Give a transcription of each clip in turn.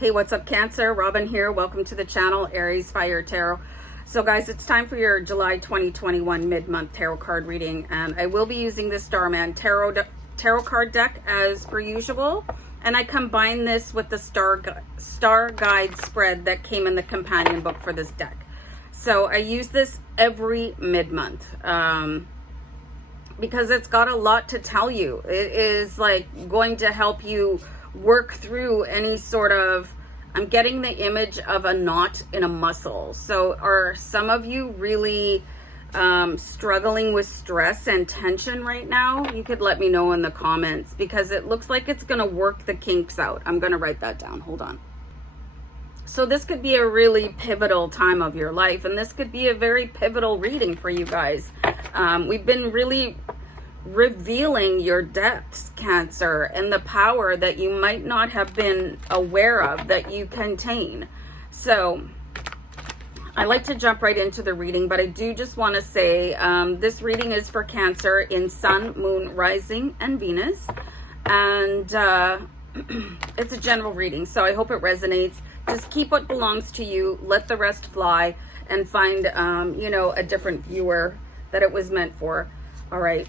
Hey, what's up, Cancer? Robin here. Welcome to the channel, Aries Fire Tarot. So guys, it's time for your July 2021 mid-month tarot card reading, and I will be using the Starman tarot card deck as per usual, and I combine this with the Star Guide spread that came in the companion book for this deck. So I use this every mid-month because it's got a lot to tell you. It is like going to help you work through any sort of, I'm getting the image of a knot in a muscle. So are some of you really struggling with stress and tension right now? You could let me know in the comments, because it looks like it's going to work the kinks out. I'm going to write that down. Hold on. So this could be a really pivotal time of your life, and this could be a very pivotal reading for you guys. We've been really revealing your depths, Cancer, and the power that you might not have been aware of that you contain. So I like to jump right into the reading, but I do just want to say this reading is for Cancer in Sun, Moon, Rising, and Venus, and it's a general reading, so I hope it resonates. Just keep what belongs to you, let the rest fly, and find a different viewer that it was meant for. All right.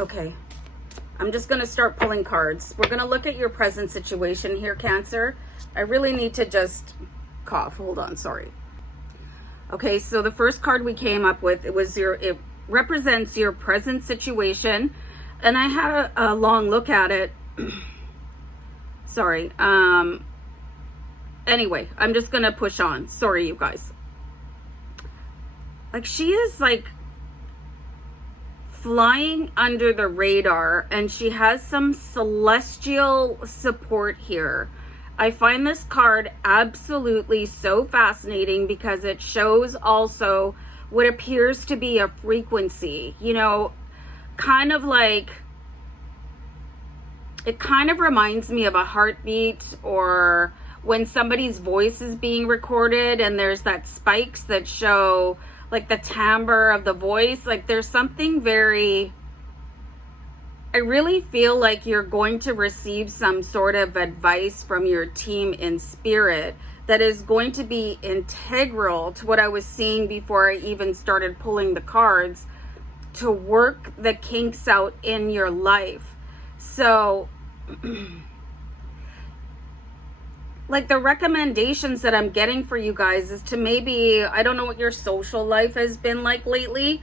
Okay, I'm just going to start pulling cards. We're going to look at your present situation here, Cancer. I really need to just cough. Hold on, sorry. Okay, so the first card we came up with, it represents your present situation, and I had a long look at it. Sorry. Anyway, I'm just going to push on. Sorry, you guys. Like, she is like flying under the radar, and she has some celestial support here. I find this card absolutely so fascinating because it shows also what appears to be a frequency, kind of like, it kind of reminds me of a heartbeat, or when somebody's voice is being recorded and there's that spikes that show like the timbre of the voice. Like, there's something very, I really feel like you're going to receive some sort of advice from your team in spirit that is going to be integral to what I was seeing before I even started pulling the cards, to work the kinks out in your life. So like, the recommendations that I'm getting for you guys is to maybe, I don't know what your social life has been like lately,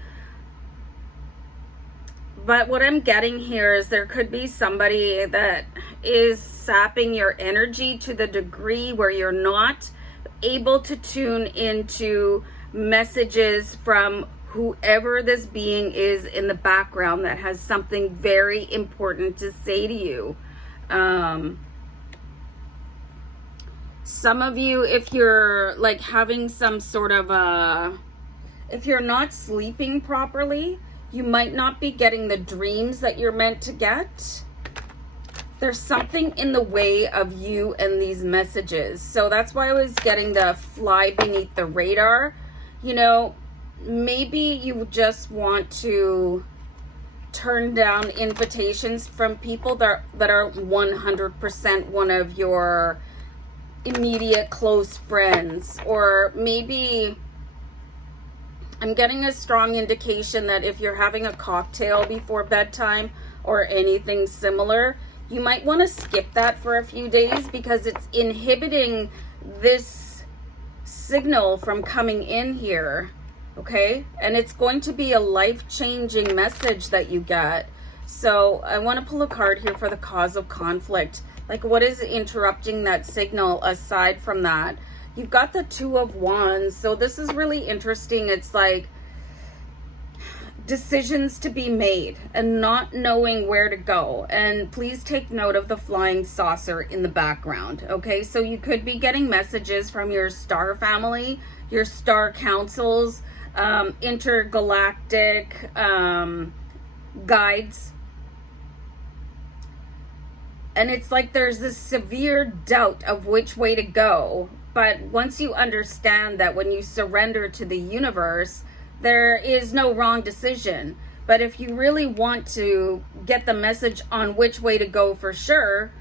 but what I'm getting here is there could be somebody that is sapping your energy to the degree where you're not able to tune into messages from whoever this being is in the background that has something very important to say to you. Some of you, if you're like having some sort of if you're not sleeping properly, you might not be getting the dreams that you're meant to get. There's something in the way of you and these messages. So that's why I was getting the fly beneath the radar. Maybe you just want to turn down invitations from people that are 100% one of your immediate close friends. Or maybe I'm getting a strong indication that if you're having a cocktail before bedtime or anything similar, you might want to skip that for a few days, because it's inhibiting this signal from coming in here. Okay, and it's going to be a life-changing message that you get. So I want to pull a card here for the cause of conflict. Like, what is interrupting that signal aside from that? You've got the Two of Wands. So this is really interesting. It's like decisions to be made and not knowing where to go. And please take note of the flying saucer in the background. Okay, so you could be getting messages from your star family, your star councils, intergalactic guides. And it's like there's this severe doubt of which way to go. But once you understand that when you surrender to the universe, there is no wrong decision. But if you really want to get the message on which way to go for sure,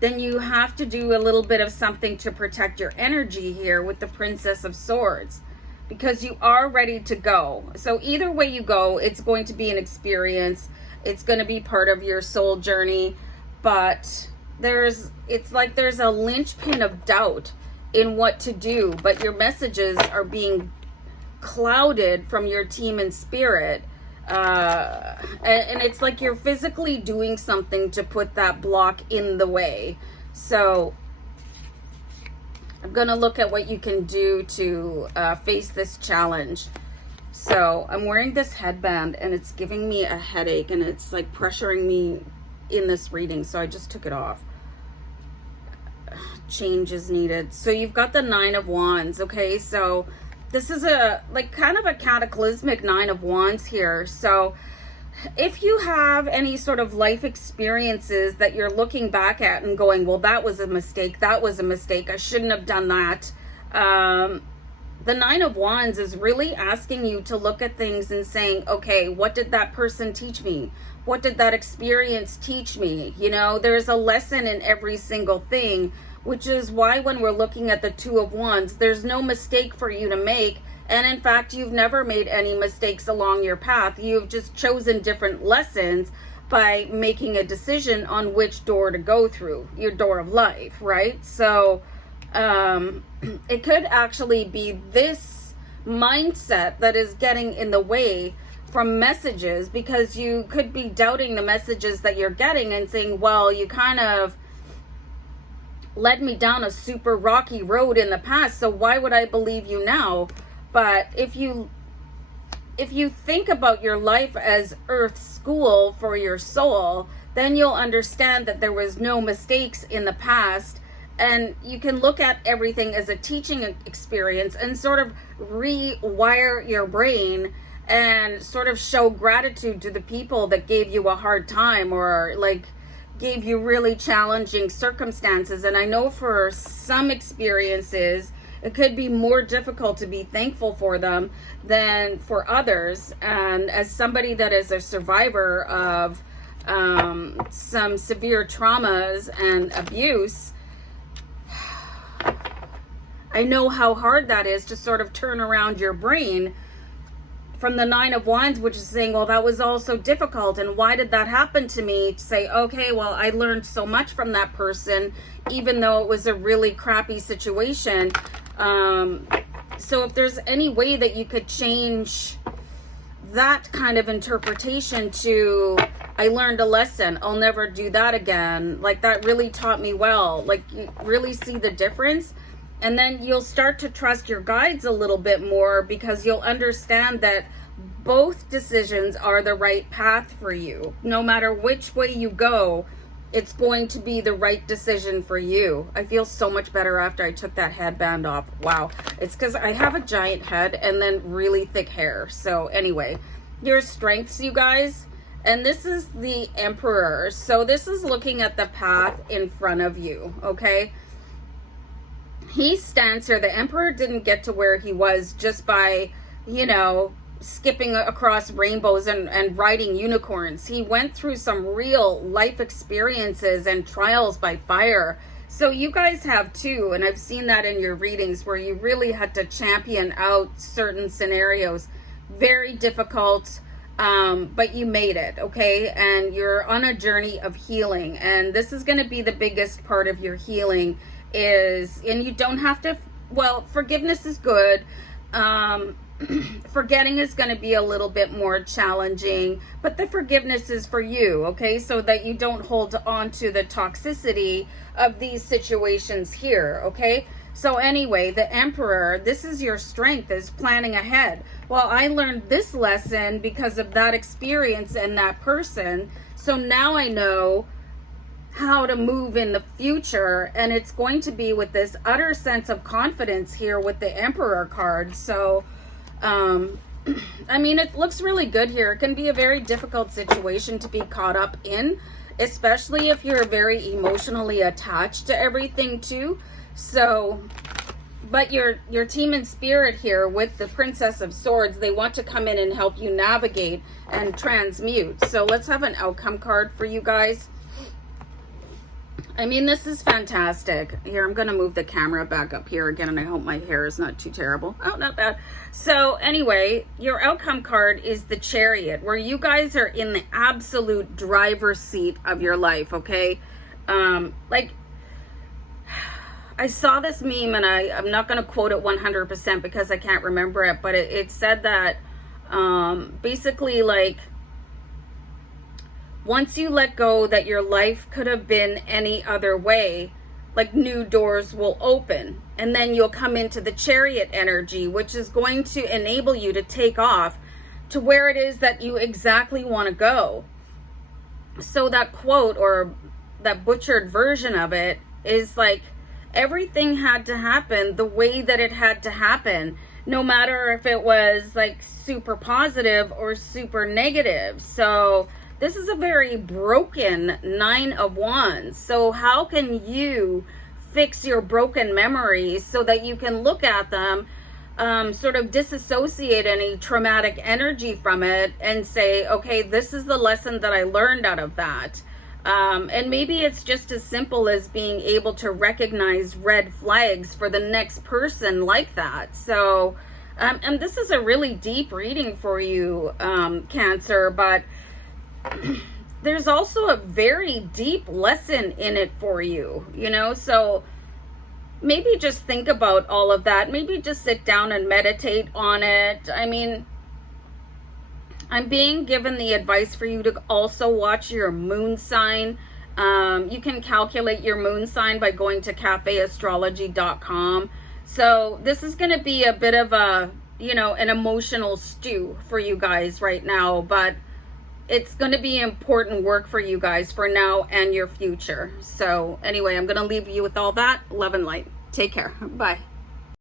then you have to do a little bit of something to protect your energy here with the Princess of Swords, because you are ready to go. So either way you go, it's going to be an experience. It's going to be part of your soul journey, but it's like there's a linchpin of doubt in what to do, but your messages are being clouded from your team and spirit. And it's like you're physically doing something to put that block in the way. So I'm going to look at what you can do to face this challenge. So I'm wearing this headband and it's giving me a headache and it's like pressuring me in this reading. So I just took it off. Change is needed. So you've got the Nine of Wands. Okay. So this is a like kind of a cataclysmic Nine of Wands here. So if you have any sort of life experiences that you're looking back at and going, well, that was a mistake. That was a mistake. I shouldn't have done that. The Nine of Wands is really asking you to look at things and saying, okay, what did that person teach me? What did that experience teach me? You know, there's a lesson in every single thing, which is why when we're looking at the Two of Wands, there's no mistake for you to make. And in fact, you've never made any mistakes along your path. You've just chosen different lessons by making a decision on which door to go through, your door of life, right? So it could actually be this mindset that is getting in the way from messages, because you could be doubting the messages that you're getting and saying, well, you kind of led me down a super rocky road in the past, so why would I believe you now? But if you think about your life as Earth school for your soul, then you'll understand that there was no mistakes in the past, and you can look at everything as a teaching experience and sort of rewire your brain and sort of show gratitude to the people that gave you a hard time or like gave you really challenging circumstances. And I know for some experiences it could be more difficult to be thankful for them than for others. And as somebody that is a survivor of some severe traumas and abuse, I know how hard that is to sort of turn around your brain from the Nine of Wands, which is saying, well, that was all so difficult, and why did that happen to me? To say, okay, well, I learned so much from that person, even though it was a really crappy situation. So if there's any way that you could change that kind of interpretation to, I learned a lesson, I'll never do that again, like that really taught me well, like you really see the difference. And then you'll start to trust your guides a little bit more, because you'll understand that both decisions are the right path for you. No matter which way you go, it's going to be the right decision for you. I feel so much better after I took that headband off. Wow. It's because I have a giant head and then really thick hair. So anyway, your strengths, you guys. And this is the Emperor. So this is looking at the path in front of you, okay? He stands here. The Emperor didn't get to where he was just by, you know, skipping across rainbows and riding unicorns. He went through some real life experiences and trials by fire. So you guys have too, and I've seen that in your readings where you really had to champion out certain scenarios. Very difficult, but you made it, okay? And you're on a journey of healing, and this is going to be the biggest part of your healing. And you don't have to, well, forgiveness is good. Forgetting is going to be a little bit more challenging, but the forgiveness is for you, okay? So that you don't hold on to the toxicity of these situations here, okay? So anyway, the Emperor, this is your strength, is planning ahead. Well, I learned this lesson because of that experience and that person. So now I know how to move in the future, and it's going to be with this utter sense of confidence here with the Emperor card. So I mean, it looks really good here. It can be a very difficult situation to be caught up in, especially if you're very emotionally attached to everything too. So but your team and spirit here with the Princess of Swords, they want to come in and help you navigate and transmute. So let's have an outcome card for you guys. I mean, this is fantastic. Here, I'm going to move the camera back up here again, and I hope my hair is not too terrible. Oh, not bad. So anyway, your outcome card is the Chariot, where you guys are in the absolute driver's seat of your life, okay? Like, I saw this meme, and I'm not going to quote it 100% because I can't remember it, but it said that basically, like, once you let go that your life could have been any other way, like, new doors will open. And then you'll come into the Chariot energy, which is going to enable you to take off to where it is that you exactly want to go. So that quote, or that butchered version of it, is like, everything had to happen the way that it had to happen, no matter if it was like super positive or super negative. So this is a very broken Nine of Wands. So how can you fix your broken memories so that you can look at them, sort of disassociate any traumatic energy from it and say, okay, this is the lesson that I learned out of that. And maybe it's just as simple as being able to recognize red flags for the next person like that. So, and this is a really deep reading for you, Cancer, but there's also a very deep lesson in it for you, you know? So maybe just think about all of that. Maybe just sit down and meditate on it. I mean, I'm being given the advice for you to also watch your moon sign. You can calculate your moon sign by going to cafeastrology.com. So this is going to be a bit of a, you know, an emotional stew for you guys right now, but it's going to be important work for you guys for now and your future. So anyway, I'm going to leave you with all that. Love and light. Take care. Bye.